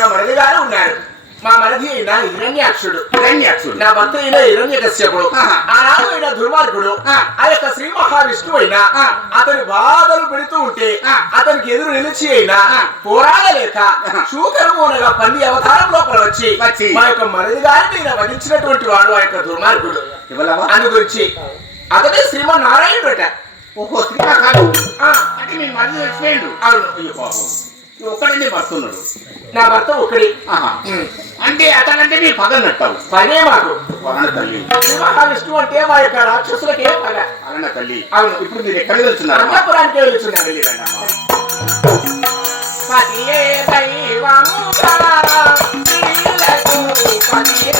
అయిన మరది గారు ఉన్నారు మా మరది అయిన హిరణ్యాక్షుడు హిరణ్యాక్షుడు నా భర్త అయిన హిరణ్య కశ్యపుడు ఆహా. ఆనాడు అయిన దుర్మార్గుడు ఆ. యొక్క శ్రీ మహావిష్ణువు అయినా. అతని బాధలు పెడుతూ ఉంటే. అతనికి ఎదురు నిలిచి అయినా. పోరాడలేక ఆహా. శూకరము అనగా పంది అవతారం లోపల వచ్చి. మా యొక్క మరది గారిని వధించినటువంటి వాడు ఆ యొక్క దుర్మార్గుడు అందు గురించి అతడే శ్రీమన్నారాయణుడట ఓహో ఆ, అంటే మీ మరిది చచ్చిపోయిండు అవును అయ్యో పాపం ఒక్కడనే పడుతున్నాడు నా భర్త ఉమ్. అంటే అతనంటే నీ పగలు నట్టావు పనే మాకు. వరణ తల్లి. మహావిష్ణువు అంటే మా యొక్క రాక్షసులకే పగ. వరణ తల్లి. అవును. ఇప్పుడు మీరు ఎక్కడికి వెళ్తున్నారు? అన్నపురానికి దైవముగా స్త్రీలకు పతియే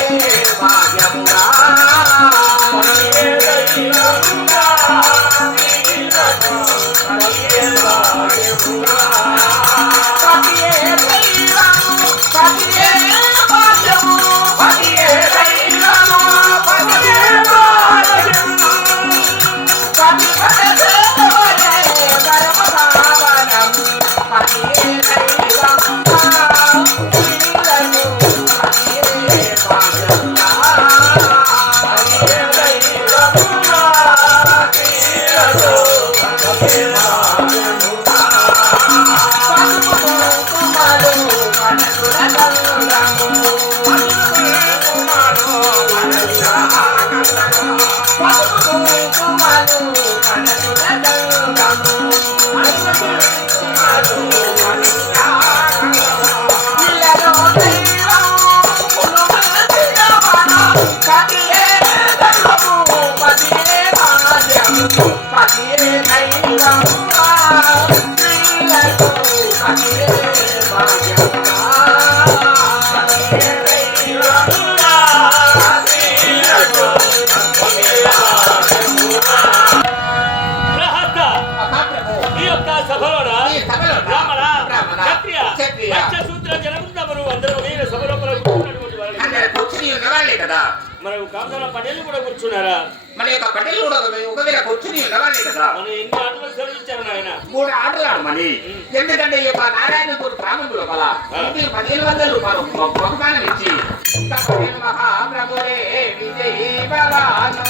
పంచసూత్ర జనవృందములు అందరూ వీర సభలో కూర్చున్నటువంటి వారు అంటే కూర్చుని ఉన్నవాళ్ళే కదా. మనం కాంతాల పటేళ్ళు కూడా కూర్చున్నారా? మన యొక్క పటేలు కూడా ఒక- ఒకవేళ కూర్చుని ఉన్నవాళ్ళే కదా మనం ఎన్ని ఆటలు సెలవిచ్చారు నాయన? మూడు ఆటలు ఆడమని ఎందుకంటే ఈ యొక్క నారాయణపూర్ గ్రామం లోపల ఇంటికి పదిహేను వందల రూపాయలు బహు- బహుమానం ఇచ్చి మహాప్రభులే విజయీ భవాను.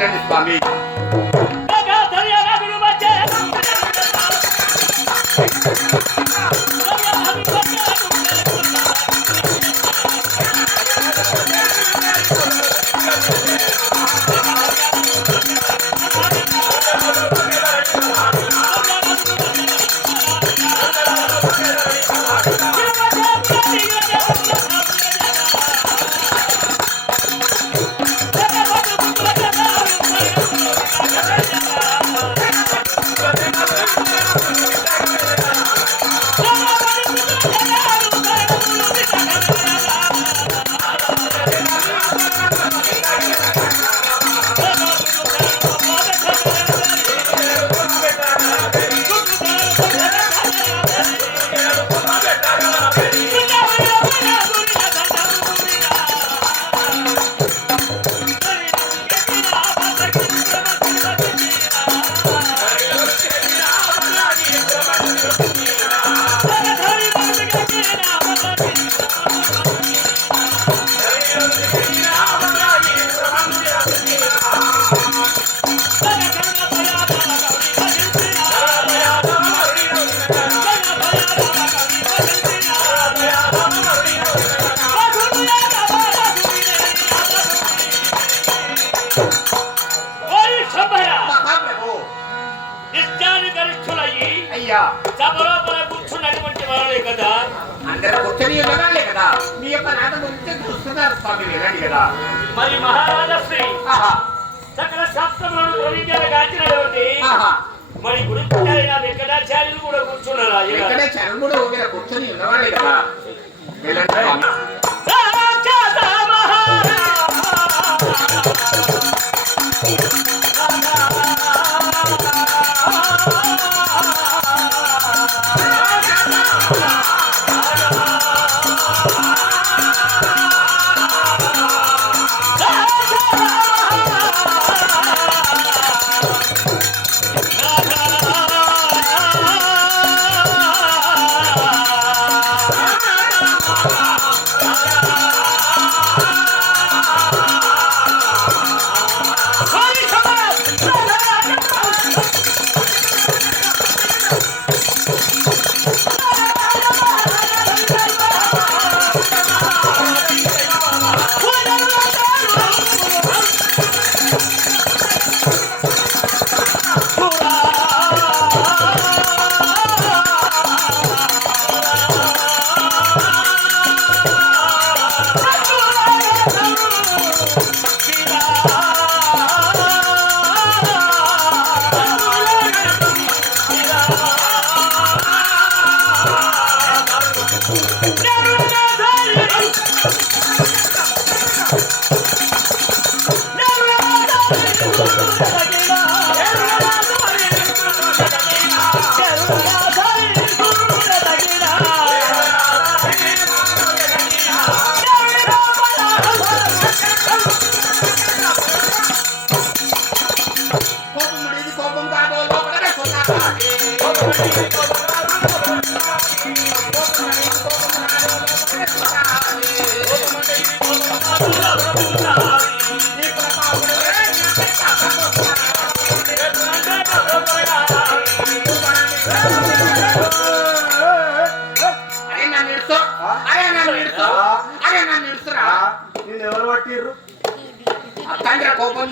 వెళ్తున్నటువంటి వారు నిత్యాన్ని గరిష్ఠులయ్యి మరి మహారాజశ్రీ కూడా కూర్చున్నారా కూర్చొని ఉన్నవాళ్ళే కదా.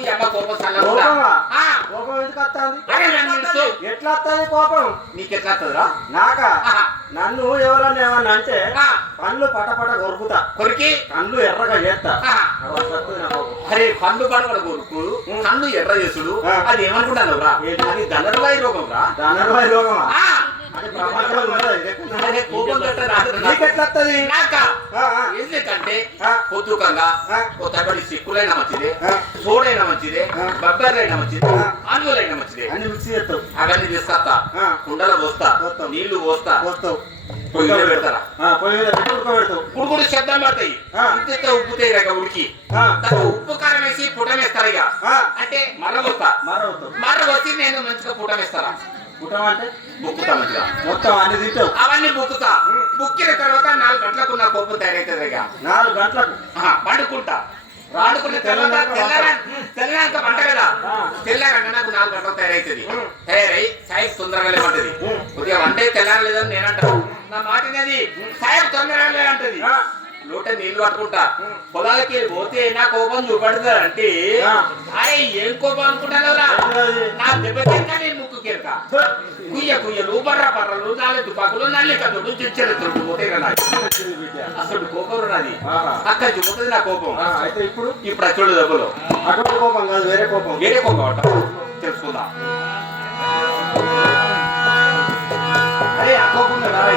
తండ్రి కోపం ఈ అమ్మ కోపం సల్లగుండా. కోపమా? ఆ, కోపం ఎందుకు వస్తుంది? అరే నన్ను. ఎట్లా వస్తుంది కోపం? వస్తుందిరా నాకా? ఆహా. నన్ను ఎవరన్నా ఏమన్నా అంటే కళ్ళు పటపట కొరుకుతా. కొరికి? కళ్ళు ఎర్రగా చేస్తా. అరే కళ్ళు పడవడ కొడుకు కళ్ళు ఎర్ర చేసుడు. అది ఏమనుకుంటాను రా దండరవాయి రోగం రా ధనర్వాయి రోగమా? ఎందుకంటే. పొద్దుకంగా తగడి సిక్కులైనా మంచిదే. సోడైనా మంచిదే. బబ్బర్లైనా మంచిదే ఆ. ఆనుగులైనా మంచిదే. అన్ని మిక్స్ చేస్తావు. అవన్నీ తీసుకొస్తా. కుండలో పోస్తా. నీళ్ళు పోస్తా. పోస్తావు. ఉడుకుడు శబ్దం పడతాయి. ఉప్పుతాయి ఇక ఉడికి. ఉప్పు కారం వేసి పుటం వేస్తారు ఇక. అంటే మర్ర పోస్తా మారవుతావు మర్ర వచ్చి నేను మంచిగా పుటం వేస్తారా? కుటం అంటే బుక్కుతా మంచిగా. మొత్తం అన్ని తింటావు. అవన్నీ బుక్కుతా. బుక్కిన తర్వాత నాలుగు గంటలకు నా కోపం తయారైతుంది ఇక నాలుగు గంటలకు. పండుకుంటా. పండుకున్న తర్వాత తెల్లరా తెల్లాక పంట కదా. తెల్లారంటే నాకు నాలుగు గంటలకు తయారైతుంది. తయారై సాయి తొందరగా లేమంటది ఉం. కొద్దిగా వంట తెల్లారలేదని నేను అంటాను నా మాట అనేది సాయి తొందరగా లేదంటది లోట నీళ్ళు పట్టుకుంటా. పొలాలకి పోతే నా కోపం చూపడుతుంది అంటే. అరే ఏం కోపం అనుకుంటానవరా? నా దెబ్బ తింటా నేను ముక్కు కెరక. కుయ్య కుయ్యలు బర్ర బర్రలు నాలుగు తుపాకులు నల్లి కదుడు చిచ్చెలు తుడు పోతే కదా. అసలు కోపం నాది ఆహా. అక్కడ చూపుతుంది నా కోపం. అయితే ఇప్పుడు? ఇప్పుడు అచ్చుడు దెబ్బలు. అటువంటి కోపం కాదు వేరే కోపం. వేరే కోపం అంట. తెలుసుకుందాం? అరే ఆ కోపం కాదు.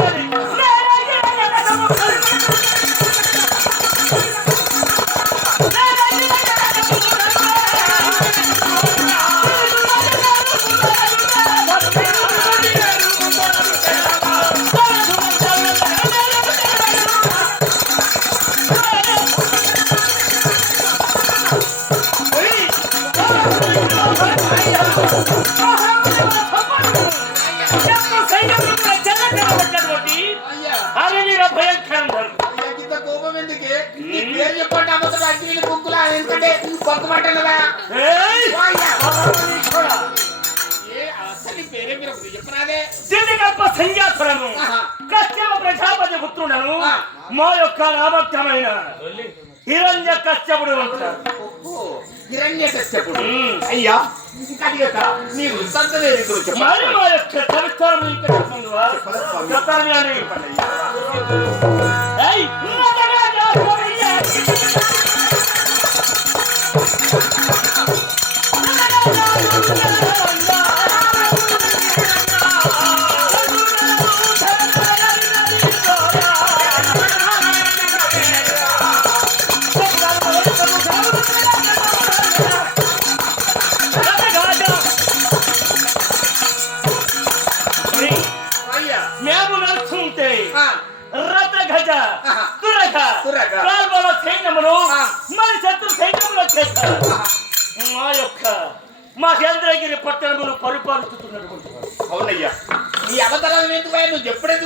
అయ్యా? నీ వృత్తాంతం ఏమిటో మరి మా యొక్క చరిత్రను ఇంకా అని.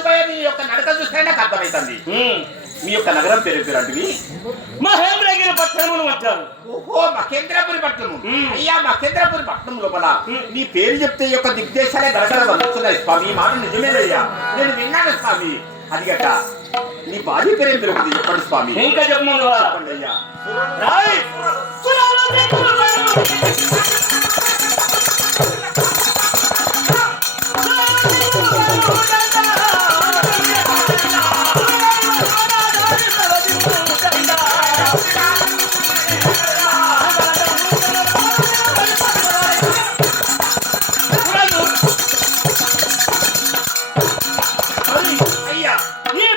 పోయా నువ్వు ఎప్పుడు ఎందుకు పోయా నీ యొక్క నడక చూస్తే నాకు అర్థమవుతుంది. మీ యొక్క నగరం పేరు పేరు అంటివి? మహేంద్రగిరి పట్టణములు అంటారు. ఓహో మహేంద్రపురి పట్టణం మ్మ్. అయ్యా మహేంద్రపురి పట్టణం లోపల. నీ పేరు చెప్తే యొక్క దిగ్దేశాలే గడగడ వస్తున్నాయి స్వామి ఈ మాట నిజమేనయ్యా. నేను విన్నాను స్వామి. అదిగట నీ భార్య పేరు పెరుగుతుంది? చెప్పండి స్వామి. ఇంకా చెప్పమందు చెప్పండి. అయ్యా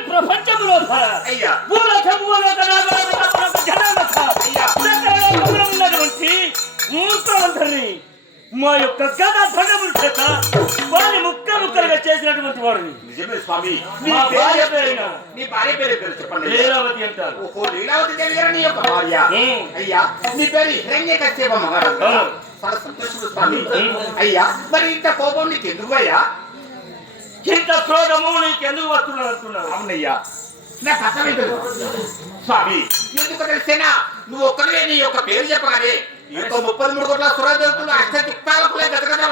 ప్రపంచములో అయ్యా. ఉన్నటువంటి మూర్ఖవంతుని మా యొక్క గద ధనముల చేత వారి ముక్క ముక్కలుగా చేసినటువంటి వాడిని నిజమే స్వామి. నీ భార్య. పేరైన నీ భార్య పేరు పేరు చెప్పండి. లీలావతి అంటారు. ఓహో లీలావతి దేవి నీ యొక్క భార్య. అయ్యా నీ పేరు హిరణ్య కశ్యప మహారాజు సంతోషుడు స్వామి. అయ్యా మరి ఇంత కోపం నీకు ఎందుకు అయ్యా? ఇంత క్రోధము నీకు ఎందుకు అవునయ్యా. నాకు స్వామి. ఎందుకు తెలిసేనా? నువ్వు ఒక్కరివే నీ యొక్క పేరు చెప్పగానే యొక్క ముప్పై మూడు కోట్ల సురదేవతలు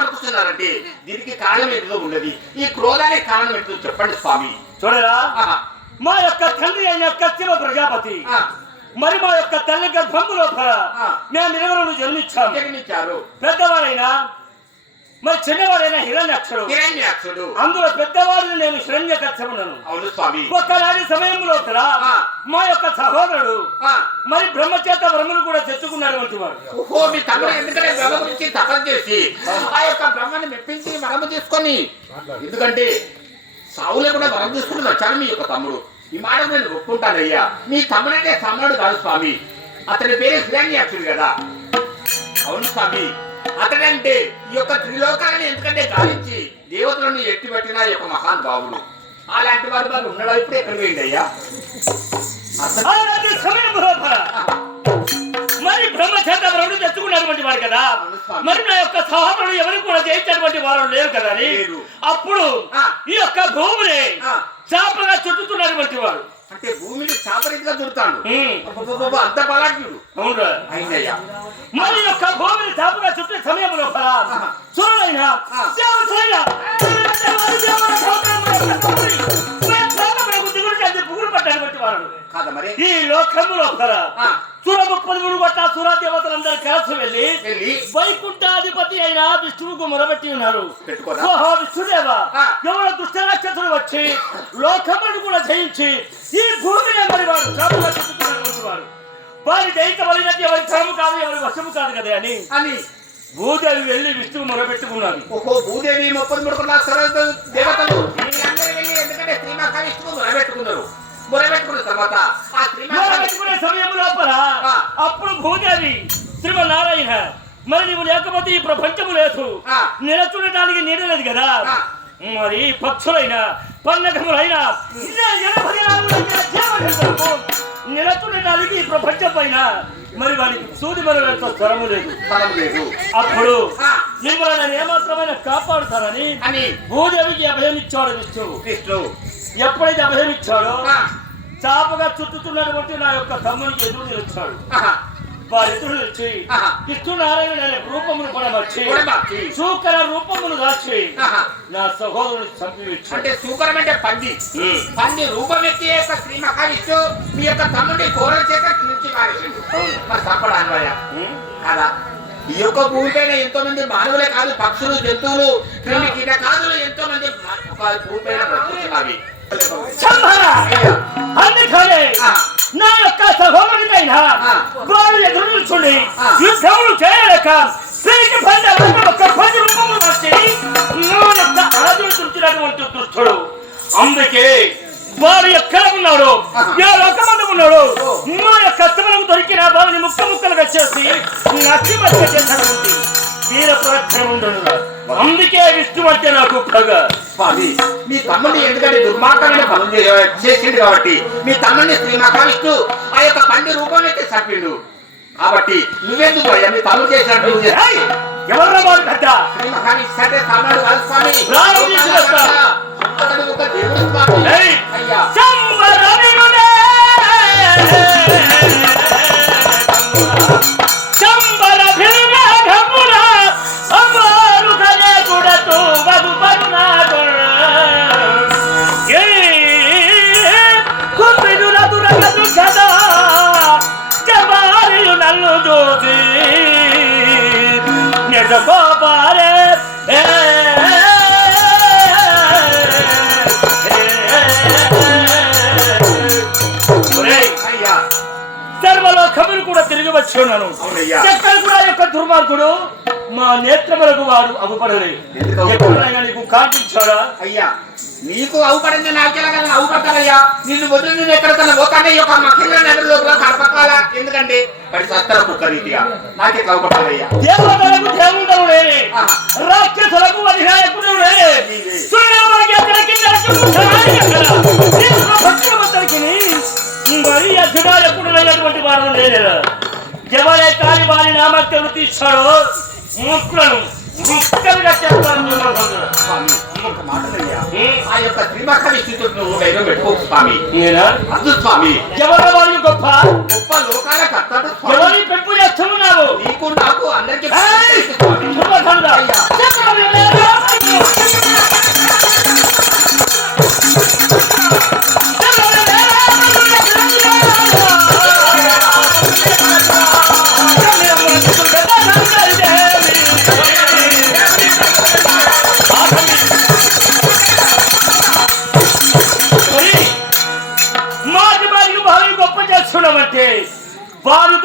అనుకుంటున్నారంటే దీనికి కారణం ఏదో ఉన్నది. ఈ క్రోధానికి కారణం ఏంటో చెప్పండి స్వామి. చూడరా. మా యొక్క తండ్రి అయిన కశ్యప ప్రజాపతి. మరి మా యొక్క తల్లి ఆ. మేము జన్మించాము జన్మించారు. పెద్దవాడైనా మరి చిన్నవాడైన హిరణ్యాక్షుడు హిరణ్యాక్షుడు అందులో పెద్దవాడిని నేను హిరణ్య కచ్చమున్నాను అవును స్వామి. ఒక్కనాటి సమయంలో. మా యొక్క సహోదరుడు మరి బ్రహ్మచేత వరములు కూడా తెచ్చుకున్నటువంటి వాడు ఓహో మీ తమ్ముడు ఎందుకంటే బ్రహ్మ గురించి తపన చేసి ఆ యొక్క బ్రహ్మని మెప్పించి వరము తీసుకొని? ఎందుకంటే సావులే కూడా వరం తీసుకుని వచ్చాను మీ యొక్క తమ్ముడు. ఈ మాట నేను ఒప్పుకుంటానయ్యా. మీ తమ్ముడంటే తమ్ముడు కాదు స్వామి. అతని పేరు హిరణ్యాక్షుడు కదా. అవును స్వామి. అతడంటే ఈ యొక్క త్రిలోకాలని ఎందుకంటే గాలించి దేవతలను ఎట్టిపెట్టిన ఈ యొక్క మహాన్ భావుడు అలాంటి వాడు వారు ఉన్నాడా ఇప్పుడు ఎక్కడ పోయింది అయ్యా మరి బ్రహ్మచేత వరములు తెచ్చుకున్నటువంటి వాడు కదా. మరి నా యొక్క సహోదరుడు ఎవరు కూడా జయించినటువంటి వారు లేరు కదా. అప్పుడు. ఈ యొక్క భూమిని. చాపగా చుట్టుతున్నటువంటి వాడు అంటే భూమిని ఉమ్. అబ్బబ్బబ్బబ్బ, అంత బలాఢ్యుడు అవునురా అయిందయ్యా మరి యొక్క భూమిని చాపగా చుట్టే సమయం లోపల. చూడైనా ఈ లోకము లోపల. సుర ముప్పది మూడు కొట్ట సుర దేవతలందరూ కలిసి వెళ్ళి వైకుంఠాధిపతి అయిన విష్ణువుకు మొరబెట్టి ఉన్నారు. పెట్టుకోరా? ఓహో విష్ణుదేవ. ఎవరు దుష్ట రాక్షసులు వచ్చి లోకమును కూడా జయించి ఈ భూమిని మరి చుట్టుకున్నటువంటి వాడు వారి జయించబడినట్టు ఎవరి తరము కాదు ఎవరి వశము కాదు కదా అని అని. భూదేవి వెళ్ళి విష్ణువు మొరబెట్టుకున్నారు ఓహో భూదేవి ముప్పై మూడు దేవతలు ఎందుకంటే శ్రీ మహావిష్ణువు మొరబెట్టుకున్నారు మొరబెట్టుకున్న తర్వాత ఆ మొరబెట్టుకునే సమయం లోపల. అప్పుడు భూదేవి శ్రీమన్నారాయణ మరి నీవు లేకపోతే ఈ ప్రపంచము లేదు ఆ. నిలచుండటానికి నీడ లేదు కదా. మరి పక్షులైనా పన్నకములైనా జీవజంతువులకు నిలచుండటానికి ఈ ప్రపంచం పైన మరి వారికి సూది మరొక స్వరము లేదు అప్పుడు. మిమ్మల్ని ఏమాత్రమైన కాపాడుతానని భూదేవికి అభయం ఇచ్చాడు విష్ణువు విష్ణు ఎప్పుడైతే అభయం ఇచ్చాడో ఆ. చాపగా చుట్టుతున్నటువంటి నా యొక్క తమ్మునికి ఎదురు నిలిచాడు ఆహా. వారిద్దరు వచ్చి. కృష్ణనారాయణ రూపమును పొడమర్చి. సూకర రూపమును దాచి. నా సహోదరుని చంపివచ్చు అంటే సూకరం అంటే పంది. పంది రూపమెత్తి యొక్క శ్రీ మహావిష్ణు మీ యొక్క తమ్ముడి కోరల చేత నుంచి పారేసిండు మరి తప్పడు అన్వయ కదా. ఈ యొక్క భూమిపైన ఎంతో మంది మానవులే కాదు పక్షులు జంతువులు క్రిమి కీటకాదులు ఎంతో మంది భూమిపైన బ్రతుకుతున్నవి సంహర అందుకనే. నా యొక్క సహోదరుడైన. వారు ఎదురు నిల్చుని ఆ. యుద్ధములు చేయలేక స్త్రీకి పంట ఒక పది రూపములు వచ్చి నా యొక్క దుష్టుడు అందుకే వారు ఎక్కడ ఉన్నాడు. ఏ లోకమందు ఉన్నాడు. మా యొక్క కష్టములకు దొరికిన వారిని ముక్క ముక్కలు వచ్చేసి నచ్చి మధ్య చేసినటువంటి వీర పరాక్రముండను అందుకే విష్ణు మధ్య నాకు పగ స్వామి. మీ తమ్ముడిని ఎందుకంటే దుర్మార్గమైన పనులు చే- చేసిండు కాబట్టి మీ తమ్ముడిని శ్రీ మహావిష్ణు ఆ యొక్క పంది రూపం అయితే చంపిండు కాబట్టి నువ్వెందుకు అయ్యా? మీ తమ్ముడు చేసినట్టు వాడు పెద్ద? శ్రీ మహావిష్ణు అంటే తమ్ముడు కాదు స్వామి. రాము తీసుకొస్తా. అతడు ఒక దేవుడు స్వామి. ఏయ్! అయ్యా. ఏ ఒరేయ్, అయ్యా సర్వలోకములు కూడా తిరిగి వచ్చి ఉన్నాను. ఎక్కడ కూడా యొక్క దుర్మార్గుడు మా నేత్రములకు అగుపడలే ఎందుకు అగుపడలే? ఎప్పుడైనా నీకు అయ్యా నీకు అవుపడింది నాకెలా అవుపడతానయ్యా నిన్ను వదిలి నేను ఎక్కడికన్నా ఈ యొక్క మహిళ నగర లోపల కడపకాల ఎందుకంటే పడి సత్తర కుక్క రీతిగా నాకెట్లా అవుపడతానయ్యా దేవతలకు దేవుడు లేనే ఆహా. రాక్షసులకు అధినాయకుడు లేనే నీవే. సూర్యుడికి ఎక్కడికి ఎక్కడికి ఉంటాడని ఎక్కడ? ఈ ప్రపంచమంతటికి మరి అధినాయకుడు లేనటువంటి వారు లేరు ఎవరే కాని వారి నామత్యను తీస్తాడో. ముక్కులను ముక్కలుగా స్వామి ఇంకొక మాటలయ్యా. ఆ యొక్క త్రిమఖ విష్ణుతో నువ్వు ధైర్యం పెట్టుకోకు స్వామి. అందు స్వామి. ఎవరి వాళ్ళు గొప్ప? గొప్ప లోకాల స్వామి. ఎవరి పెంపు చేస్తున్నావు? నీకు నాకు అందరికి. అయ్యా.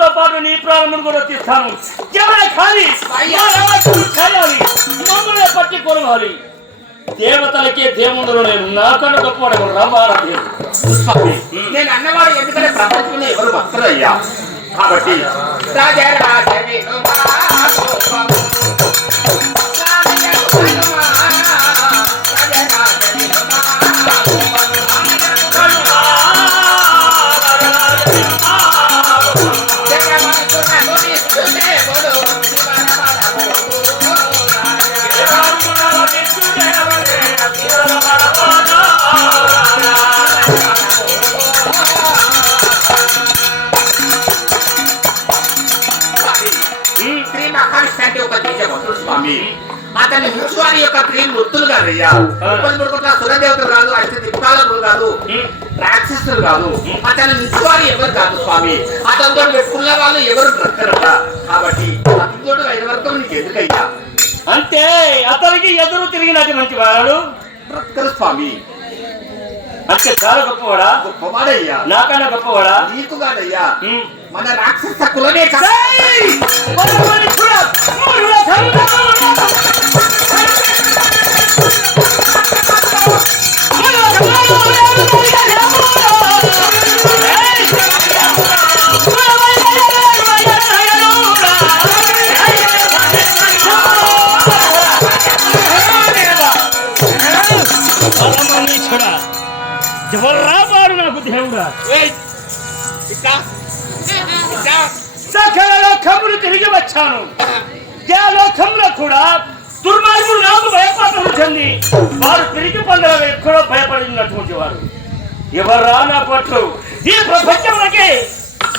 వారితో పాటు నీ ప్రాణమును కూడా తీస్తాను ఎవరే ఖాళీ? మమ్మల్ని పట్టి కొనవాలి దేవతలకే దేవుడు నేను నాకన్నా గొప్పవాడు రామారాధే స్వామి నేను అన్నవాడు ఎందుకంటే ప్రపంచంలో ఎవరు భక్తులు అయ్యా కాబట్టి అతని ముఖ్యవారి యొక్క స్త్రీ మృతులు కాదయ్యా ముప్పై మూడు కోట్ల సురదేవతలు కాదు అష్ట దిక్పాలకులు కాదు రాక్షసులు కాదు. అతని ముఖ్యవారి ఎవరు కాదు స్వామి? అతనితో పెట్టుకున్న వాళ్ళు ఎవరు బ్రతకరట? కాబట్టి అతనితో ఎవరితో నీకు ఎందుకయ్యా? అంటే అతనికి ఎదురు తిరిగినటువంటి వాడు బ్రతకరు స్వామి. అంటే చాలా గొప్పవాడా? గొప్పవాడయ్యా. నాకన్నా గొప్పవాడా? నీకు కాదయ్యా. మన రాక్షస కులమే కాదు ఏయ్! పరమని చూడ! మూడుల సంగమమున! మూడుల సంగమమున! వాడు సకల లోకములు తిరిగి వచ్చాను. ఏ లోకంలో కూడా దుర్మార్గులు నాకు భయపడటం చెంది వారు తిరిగి పండుగ ఎక్కడో భయపడినటువంటి వారు. ఎవర్రా నా పట్లు ఈ ప్రపంచంలోకి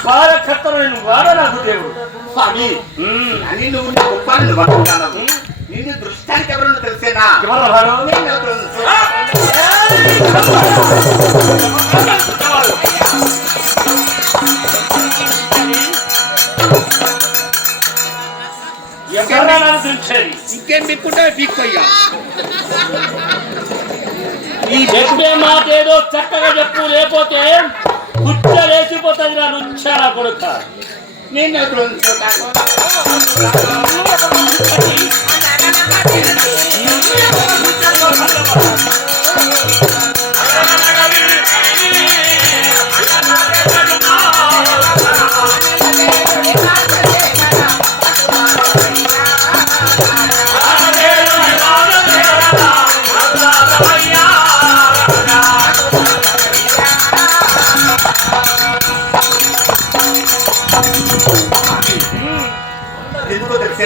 బాలకర్తను నేను వాడ నాకు దేవుడు. స్వామి. అని నువ్వు నీ గొప్పని నువ్వు అనుకుంటున్నావు నిన్ను దృష్టానికి ఎవరన్నా తెలిసేనా? ఎవరు వారు? నేను ఇంకేం బిక్కుంటే బిక్కయ్యా ఈ చెప్పే మాట ఏదో చక్కగా చెప్పు లేకపోతే కుచ్చ లేచిపోతుంది నా నుచ్చారా కొడుక నేను ఎప్పుడు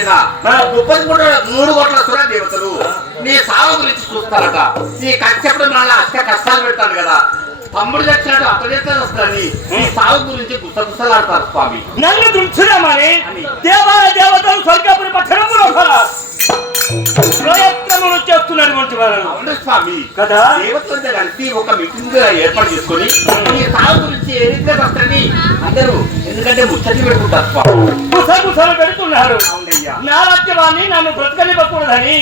తెలిసేనా ముప్పది మూడు మూడు కోట్ల సుర దేవతలు. నీ సాగు గురించి చూస్తారట. నీ కష్టపడి మళ్ళీ అష్ట కష్టాలు పెడతాను కదా. తమ్ముడు చచ్చినట్టు అతడు చేస్తే వస్తుందని నీ సాగు గురించి గుసగుసలాడతారు స్వామి. నన్ను దుంచుదామని దేవాలయ దేవతలు స్వర్గపురి ప్రయత్నములు చేస్తున్నటువంటి వారు అవును స్వామి. కదా? దేవతలతో కలిసి ఒక మీటింగ్ ఏర్పాటు చేసుకొని నీ సాగు గురించి ఏ రీతిగా వస్తారని అందరూ ఎందుకంటే ముచ్చటి పెట్టుకుంటారు స్వామి. కుసగుసలు పెడుతున్నారు. నా రాజ్యవాన్ని నన్ను బ్రతకనివ్వకూడదని.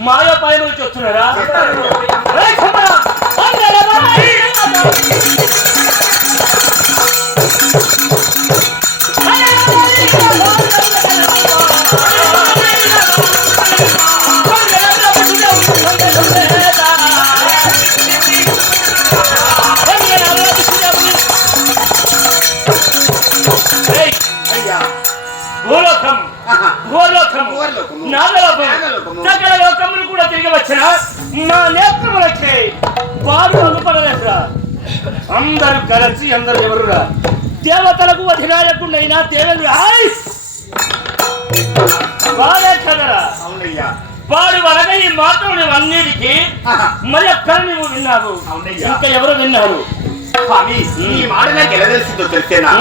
మాయోపాయం చేస్తున్నారా? చేస్తారు. ఏయ్ భూలోకం. నాగలోకము నాగలోకము. సకల లోకములు కూడా తిరిగి వచ్చిన నా నేత్రములకి వారు అగుపడలేదురా అందరూ కలిసి అందరూ ఎవరురా? దేవతలకు అధినాయకుడైనా దేవేంద్ర ఆయ్! వాడే కదరా. అవునయ్యా. వాడు వలగ ఈ మాటలు నువ్వు అన్నిటికీ. మరి ఒక్కడ నువ్వు విన్నావు. ఇంకా ఎవరు విన్నారు? స్వామి ఈ మాట నాకు ఎలా తెలిసిందో తెలిసేనా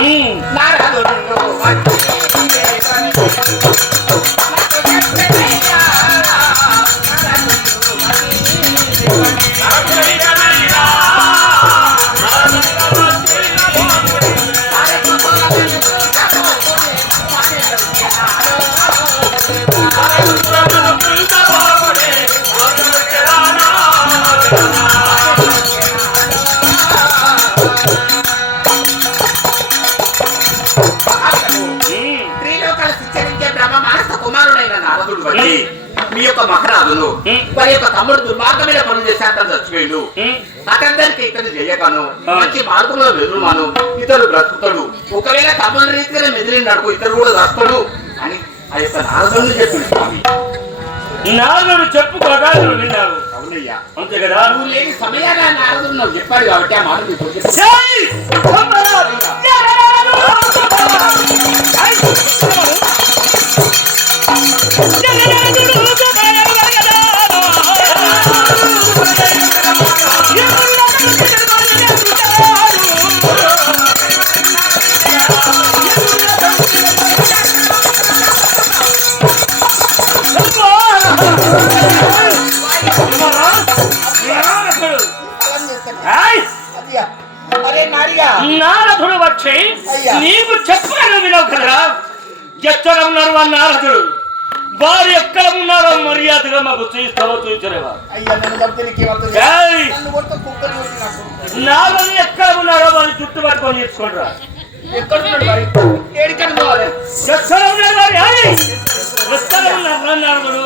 యొక్క తమ్ముడు దుర్మార్గమైన పనులు చేసి అతను చచ్చిపోయిండు ఉమ్. అతనిద్దరికి ఇతను చేయకను. మంచి మార్గంలో వెదురుమాను ఇతడు బ్రతుకుతాడు ఒకవేళ తమ్ముడు రీతిగా నడుపు ఇతడు కూడా వస్తాడు అని ఆ యొక్క నారదుడు చెప్పింది స్వామి నాలుగు చెప్పుకోగా నువ్వు విన్నావు అవునయ్యా అంతే కదా నువ్వు లేని సమయాన్ని ఆ నారదుడు నాకు చెప్పాడు కాబట్టి ఆ మాట నీకు చుట్టుపట్టుకొని నేర్చుకుంటారా ఎక్కడున్నాడు మరి? ఏడికని పోవాలి? ఎక్కడ ఉన్నారు వారు